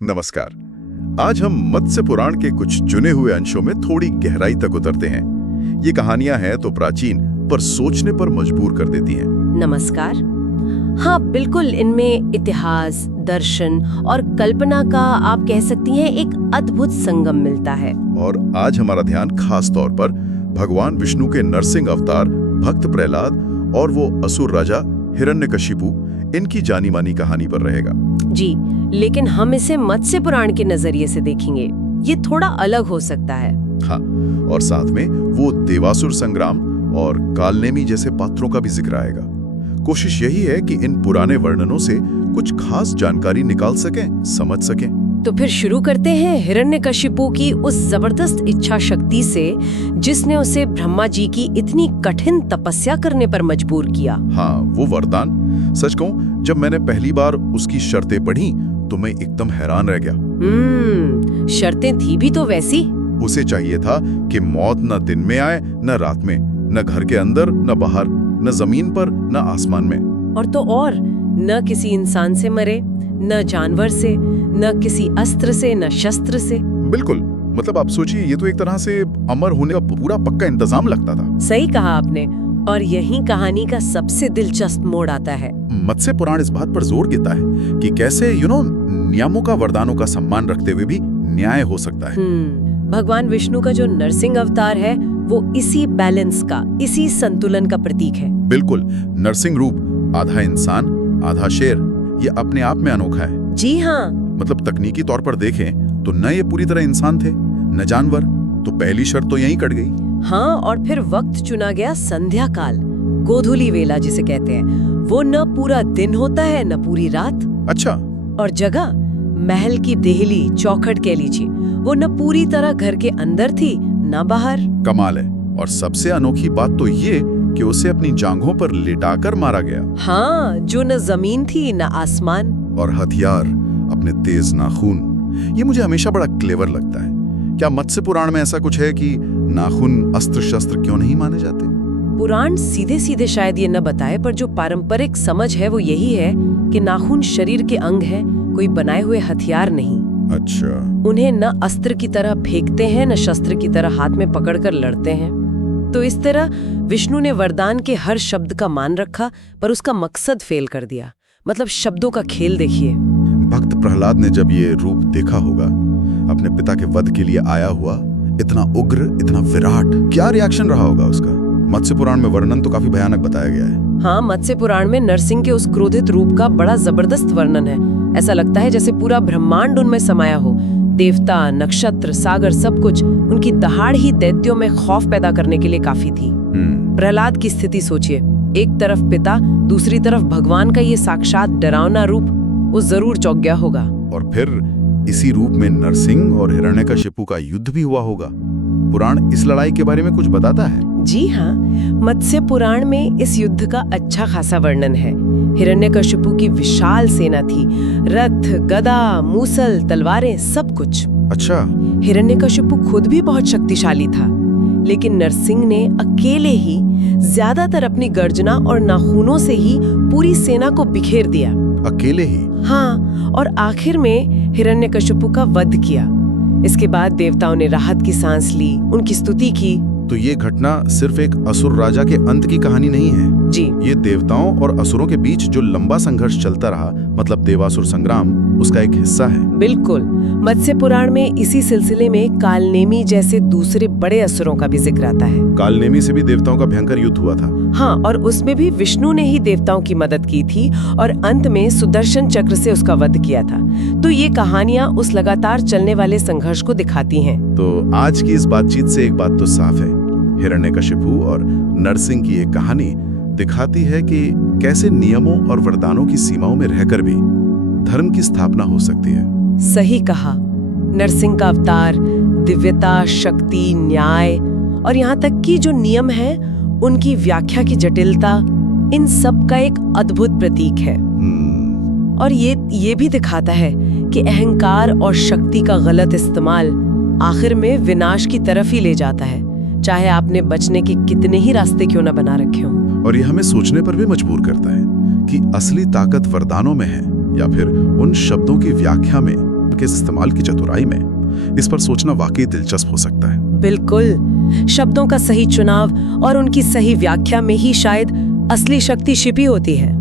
नमस्कार। आज हम मत्स्य पुराण के कुछ चुने हुए अंशों में थोड़ी गहराई तक उतरते हैं। ये कहानियां हैं तो प्राचीन, पर सोचने पर मजबूर कर देती हैं। नमस्कार। हाँ बिल्कुल, इनमें इतिहास, दर्शन और कल्पना का आप कह सकती हैं एक अद्भुत संगम मिलता है। और आज हमारा ध्यान खास तौर पर भगवान विष्णु के नरसिंह अवतार, भक्त प्रहलाद और वो असुर राजा हिरण्यकशिपु, इनकी जानी मानी कहानी पर रहेगा। जी, लेकिन हम इसे मत्स्य पुराण के नजरिए से देखेंगे। ये थोड़ा अलग हो सकता है। हाँ, और साथ में वो देवासुर संग्राम और कालनेमी जैसे पात्रों का भी जिक्र आएगा। कोशिश यही है कि इन पुराने वर्णनों से कुछ खास जानकारी निकाल सकें, समझ सकें। तो फिर शुरू करते हैं हिरण्यकशिपु की उस जबरदस्त इच्छा शक्ति से जिसने उसे ब्रह्मा जी की इतनी कठिन तपस्या करने पर मजबूर किया। हाँ, वो वरदान। सच कहूं, जब मैंने पहली बार उसकी शर्तें पढ़ी तो मैं एकदम हैरान रह गया। शर्तें थी भी तो वैसी। उसे चाहिए था कि मौत न दिन में आए न रात में, न घर के अंदर न बाहर, न जमीन पर न आसमान में। और तो और, न किसी इंसान से मरे, न जानवर से, न किसी अस्त्र से, न शस्त्र से। बिल्कुल, मतलब आप सोचिए, ये तो एक तरह से अमर होने का पूरा पक्का इंतजाम लगता था। सही कहा आपने। और यही कहानी का सबसे दिलचस्प मोड़ आता है। मत्स्य पुराण इस बात पर जोर देता है कि कैसे नियमों का, वरदानों का सम्मान रखते हुए भी न्याय हो सकता है। भगवान विष्णु का जो नरसिंह अवतार है वो इसी बैलेंस का, इसी संतुलन का प्रतीक है। बिल्कुल, नरसिंह रूप आधा इंसान आधा शेर, ये अपने आप में अनोखा है। जी हाँ। मतलब तकनीकी तौर पर देखें तो न ये पूरी तरह इंसान थे न जानवर, तो पहली शर्त तो यहीं कट गई। हाँ, और फिर वक्त चुना गया संध्या काल, गोधूली वेला जिसे कहते हैं। वो न पूरा दिन होता है न पूरी रात। अच्छा। और जगह महल की देहली, चौखट कह लीजिए, वो न पूरी तरह घर के अंदर थी न बाहर। कमाल है। और सबसे अनोखी बात तो ये कि उसे अपनी जांघों पर लिटाकर मारा गया। हाँ, जो न जमीन थी न आसमान। और हथियार अपने तेज नाखून। ये मुझे हमेशा बड़ा क्लेवर लगता है। क्या मत्स्य पुराण में ऐसा कुछ है कि नाखून अस्त्र शस्त्र क्यों नहीं माने जाते? पुराण सीधे सीधे शायद ये न बताए, पर जो पारंपरिक समझ है वो यही है कि नाखून शरीर के अंग है, कोई बनाए हुए हथियार नहीं। अच्छा। उन्हें न अस्त्र की तरह फेंकते हैं न शस्त्र की तरह हाथ में पकड़कर लड़ते हैं। तो इस तरह विष्णु ने वरदान के हर शब्द का मान रखा, पर उसका मकसद फेल कर दिया। मतलब शब्दों का खेल देखिए। भक्त प्रहलाद ने जब ये रूप देखा होगा, अपने पिता के वध के लिए आया हुआ, इतना उग्र, इतना विराट, क्या रिएक्शन रहा होगा उसका? मत्स्य पुराण में वर्णन तो काफी भयानक बताया गया है। हाँ, मत्स्य पुराण में नरसिंह के उस क्रोधित रूप का बड़ा जबरदस्त वर्णन है। ऐसा लगता है जैसे पूरा ब्रह्मांड उनमें समाया हो। देवता, नक्षत्र, सागर, सब कुछ उनकी दहाड़ ही दैत्यों में खौफ पैदा करने के लिए काफी थी। प्रहलाद की स्थिति सोचिए, एक तरफ पिता, दूसरी तरफ भगवान का ये साक्षात डरावना रूप। वो जरूर चौंक गया होगा। और फिर इसी रूप में नरसिंह और हिरण्यकशिपु का युद्ध भी हुआ होगा। पुराण इस लड़ाई के बारे में कुछ बताता है? जी हाँ, मत्स्य पुराण में इस युद्ध का अच्छा खासा वर्णन है। हिरण्यकशिपु की विशाल सेना थी, रथ, गदा, मूसल, तलवारें, सब कुछ। अच्छा। हिरण्यकशिपु खुद भी बहुत शक्तिशाली था, लेकिन नरसिंह ने अकेले ही ज्यादातर अपनी गर्जना और नाखूनों से ही पूरी सेना को बिखेर दिया। अकेले ही? हाँ, और आखिर में हिरण्यकशिपु का वध किया। इसके बाद देवताओं ने राहत की सांस ली, उनकी स्तुति की। तो ये घटना सिर्फ एक असुर राजा के अंत की कहानी नहीं है। जी, ये देवताओं और असुरों के बीच जो लंबा संघर्ष चलता रहा, मतलब देवासुर संग्राम, उसका एक हिस्सा है। बिल्कुल। मत्स्य पुराण में इसी सिलसिले में कालनेमी जैसे दूसरे बड़े असुरों का भी जिक्र आता है। कालनेमी से भी देवताओं का भयंकर युद्ध हुआ था। हाँ, और उसमें भी विष्णु ने ही देवताओं की मदद की थी और अंत में सुदर्शन चक्र से उसका वध किया था। तो ये कहानियां उस लगातार चलने वाले संघर्ष को दिखाती हैं। तो आज की इस बातचीत से एक बात तो साफ है, हिरण्यकशिपु और नरसिंह की एक कहानी दिखाती है कि कैसे नियमों और वरदानों की सीमाओं में रहकर भी धर्म की स्थापना हो सकती है। सही कहा। नरसिंह का अवतार, दिव्यता, शक्ति, न्याय और यहाँ तक कि जो नियम है उनकी व्याख्या की जटिलता, इन सब का एक अद्भुत प्रतीक है। और ये भी दिखाता है कि अहंकार और शक्ति का गलत इस्तेमाल आखिर में विनाश की तरफ ही ले जाता है, चाहे आपने बचने के कितने ही रास्ते क्यों न बना रखे हों। और ये हमें सोचने पर भी मजबूर करता है कि असली ताकत वरदानों में है या फिर उन शब्दों की व्याख्या में उनके इस्तेमाल की चतुराई में। इस पर सोचना वाकई दिलचस्प हो सकता है। बिल्कुल, शब्दों का सही चुनाव और उनकी सही व्याख्या में ही शायद असली शक्ति छिपी होती है।